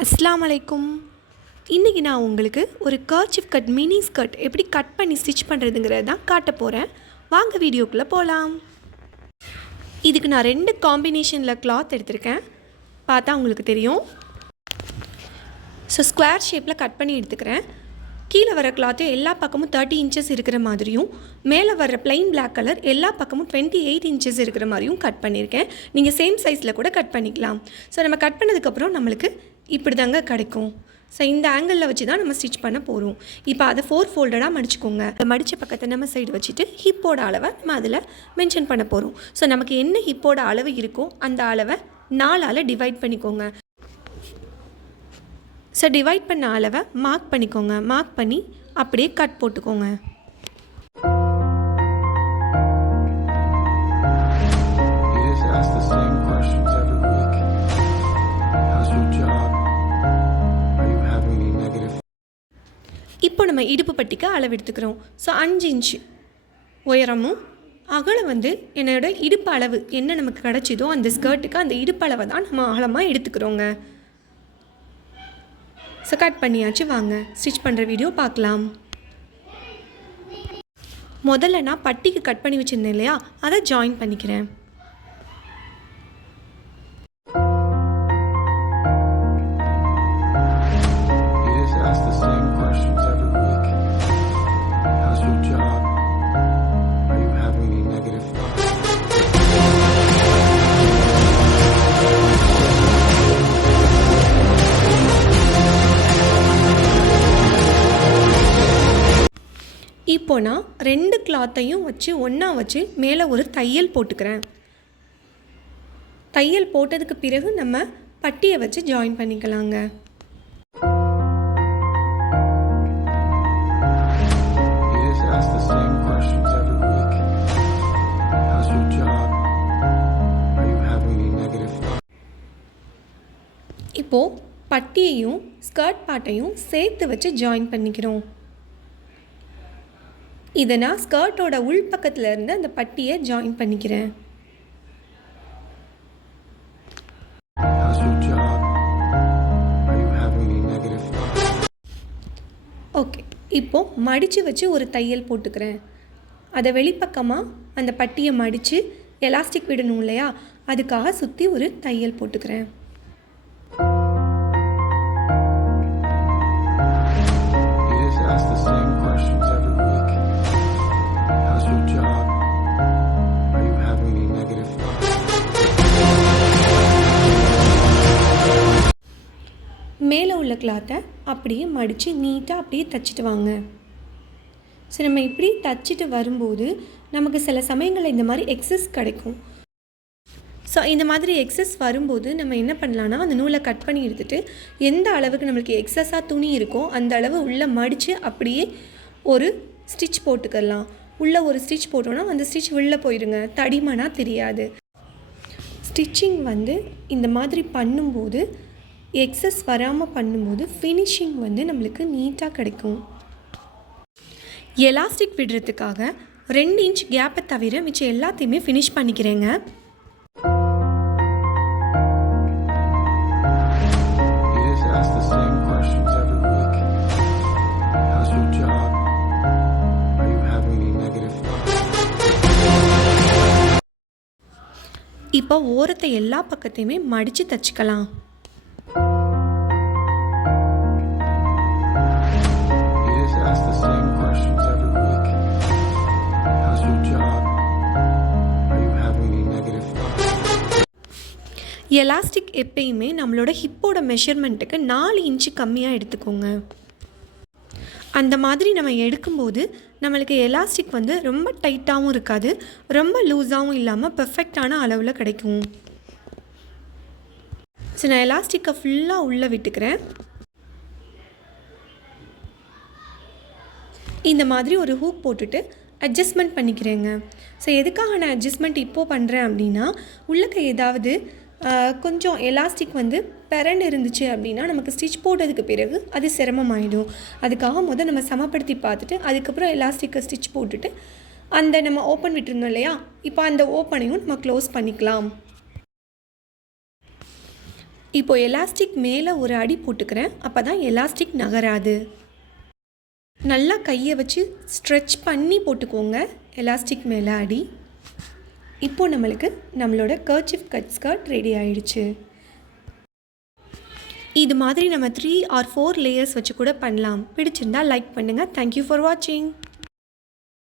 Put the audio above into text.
அஸ்ஸலாமு அலைக்கும். இன்றைக்கி நான் உங்களுக்கு ஒரு கர்ச்சீஃப் கட் மினி ஸ்கர்ட் எப்படி கட் பண்ணி ஸ்டிச் பண்ணுறதுங்கிறது தான் காட்ட போகிறேன். வாங்க வீடியோக்குள்ளே போகலாம். இதுக்கு நான் 2 காம்பினேஷனில் கிளாத் எடுத்திருக்கேன். பார்த்தா உங்களுக்கு தெரியும். ஸோ ஸ்கொயர் ஷேப்பில் கட் பண்ணி எடுத்துக்கிறேன். கீழே வர கிளாத்து எல்லா பக்கமும் 30 இன்ச்சஸ் இருக்கிற மாதிரியும், மேலே வர பிளைன் பிளாக் கலர் எல்லா பக்கமும் 28 இன்ச்சஸ் இருக்கிற மாதிரியும் கட் பண்ணியிருக்கேன். நீங்கள் சேம் சைஸில் கூட கட் பண்ணிக்கலாம். ஸோ நம்ம கட் பண்ணதுக்கப்புறம் நம்மளுக்கு இப்படி தாங்க கிடைக்கும். ஸோ இந்த ஆங்கிளில் வச்சு தான் நம்ம ஸ்டிச் பண்ண போகிறோம். இப்போ அதை 4 ஃபோல்டடாக மடிச்சுக்கோங்க. மடித்த பக்கத்தை நம்ம சைடு வச்சுட்டு ஹிப்போட அளவை நம்ம அதில் மென்ஷன் பண்ண போகிறோம். ஸோ நமக்கு என்ன ஹிப்போட அளவு இருக்கோ அந்த அளவை 4ஆல் டிவைட் பண்ணிக்கோங்க. ஸோ டிவைட் பண்ண அளவை மார்க் பண்ணிக்கோங்க. மார்க் பண்ணி அப்படியே கட் போட்டுக்கோங்க. இப்போ நம்ம இடுப்பு பட்டிக்கு அளவு எடுத்துக்கிறோம். ஸோ 5 இன்ச்சு உயரமும் அகலம் என்னோட இடுப்பு அளவு என்ன நமக்கு கிடச்சிதோ அந்த ஸ்கர்ட்டுக்கு அந்த இடுப்பு அளவை தான் நம்ம அகலமாக எடுத்துக்கிறோங்க. ஸோ கட் பண்ணியாச்சு. வாங்க ஸ்டிச் பண்ணுற வீடியோ பார்க்கலாம். முதல்ல நான் பட்டிக்கு கட் பண்ணி வச்சுருந்தேன் இல்லையா, அதை ஜாயின் பண்ணிக்கிறேன். இப்போ நான் 2 கிளாத்தையும் வச்சு ஒன்றா வச்சு மேலே ஒரு தையல் போட்டுக்கிறேன். தையல் போட்டதுக்கு பிறகு நம்ம பட்டியை வச்சு ஜாயின் பண்ணிக்கலாங்க. இப்போது பட்டியையும் ஸ்கர்ட் பார்ட்டையும் சேர்த்து வச்சு ஜாயின் பண்ணிக்கிறோம். இதை நான் ஸ்கர்ட்டோட உள் பக்கத்தில் இருந்து அந்த பட்டியை ஜாயின் பண்ணிக்கிறேன். ஓகே, இப்போது மடித்து வச்சு ஒரு தையல் போட்டுக்கிறேன். அதை வெளிப்பக்கமாக அந்த பட்டியை மடித்து எலாஸ்டிக் விடணும் இல்லையா, அதுக்காக சுற்றி ஒரு தையல் போட்டுக்கிறேன். மேலே உள்ள கிளாத்தை அப்படியே மடித்து நீட்டாக அப்படியே தைச்சிட்டு வாங்க. ஸோ நம்ம இப்படி தைச்சிட்டு வரும்போது நமக்கு சில சமயங்களில் இந்த மாதிரி எக்ஸஸ் கிடைக்கும். ஸோ இந்த மாதிரி எக்ஸஸ் வரும்போது நம்ம என்ன பண்ணலான்னா, அந்த நூலை கட் பண்ணி எடுத்துகிட்டு எந்த அளவுக்கு நம்மளுக்கு எக்ஸஸாக துணி இருக்கோ அந்த அளவு உள்ளே மடித்து அப்படியே ஒரு ஸ்டிச் போட்டுக்கலாம். உள்ளே ஒரு ஸ்டிச் போட்டோன்னா அந்த ஸ்டிச் உள்ளே போயிடுங்க, தடிமனா தெரியாது. ஸ்டிச்சிங் இந்த மாதிரி பண்ணும்போது எக்ஸஸ் வராமல் பண்ணும்போது ஃபினிஷிங் நம்மளுக்கு நீட்டாக கிடைக்கும். எலாஸ்டிக் விடுறதுக்காக 2 இன்ச் கேப்பை தவிர மிச்சம் எல்லாத்தையுமே ஃபினிஷ் பண்ணிக்கிறேங்க. இப்போ ஓரத்தை எல்லா பக்கத்தையுமே மடித்து தைச்சிக்கலாம். எலாஸ்டிக் எப்பயுமே நம்மளோட ஹிப்போட மெஷர்மெண்ட்டுக்கு 4 இன்ச்சு கம்மியாக எடுத்துக்கோங்க. அந்த மாதிரி நம்ம எடுக்கும்போது நம்மளுக்கு எலாஸ்டிக் ரொம்ப டைட்டாகவும் இருக்காது, ரொம்ப லூஸாகவும் இல்லாமல் பெர்ஃபெக்டான அளவில் கிடைக்கும். ஸோ நான் எலாஸ்டிக்கை ஃபுல்லாக உள்ளே விட்டுக்கிறேன். இந்த மாதிரி ஒரு ஹூக் போட்டுட்டு அட்ஜஸ்ட்மெண்ட் பண்ணிக்கிறேங்க. ஸோ எதுக்காக நான் அட்ஜஸ்ட்மெண்ட் இப்போது பண்ணுறேன் அப்படின்னா, உள்ளக்க ஏதாவது கொஞ்சம் எலாஸ்டிக் பெரண்டு இருந்துச்சு அப்படின்னா நமக்கு ஸ்டிச் போட்டதுக்கு பிறகு அது சிரமமாயிடும். அதுக்காக நம்ம சமப்படுத்தி பார்த்துட்டு அதுக்கப்புறம் எலாஸ்டிக்கை ஸ்டிச் போட்டுட்டு அந்த நம்ம ஓப்பன் விட்டுருந்தோம் இல்லையா, இப்போ அந்த ஓப்பனையும் நம்ம க்ளோஸ் பண்ணிக்கலாம். இப்போ எலாஸ்டிக் மேலே ஒரு அடி போட்டுக்கிறேன், அப்போ தான் எலாஸ்டிக் நகராது. நல்லா கையை வச்சு ஸ்ட்ரெச் பண்ணி போட்டுக்கோங்க எலாஸ்டிக் மேலே அடி. இப்போது நம்மளோட கர்ச்சீஃப் கட் ஸ்கர்ட் ரெடி ஆயிடுச்சு. இது மாதிரி நம்ம 3 or 4 லேயர்ஸ் வச்சு கூட பண்ணலாம். பிடிச்சிருந்தால் லைக் பண்ணுங்கள். தேங்க்யூ ஃபார் வாட்சிங்.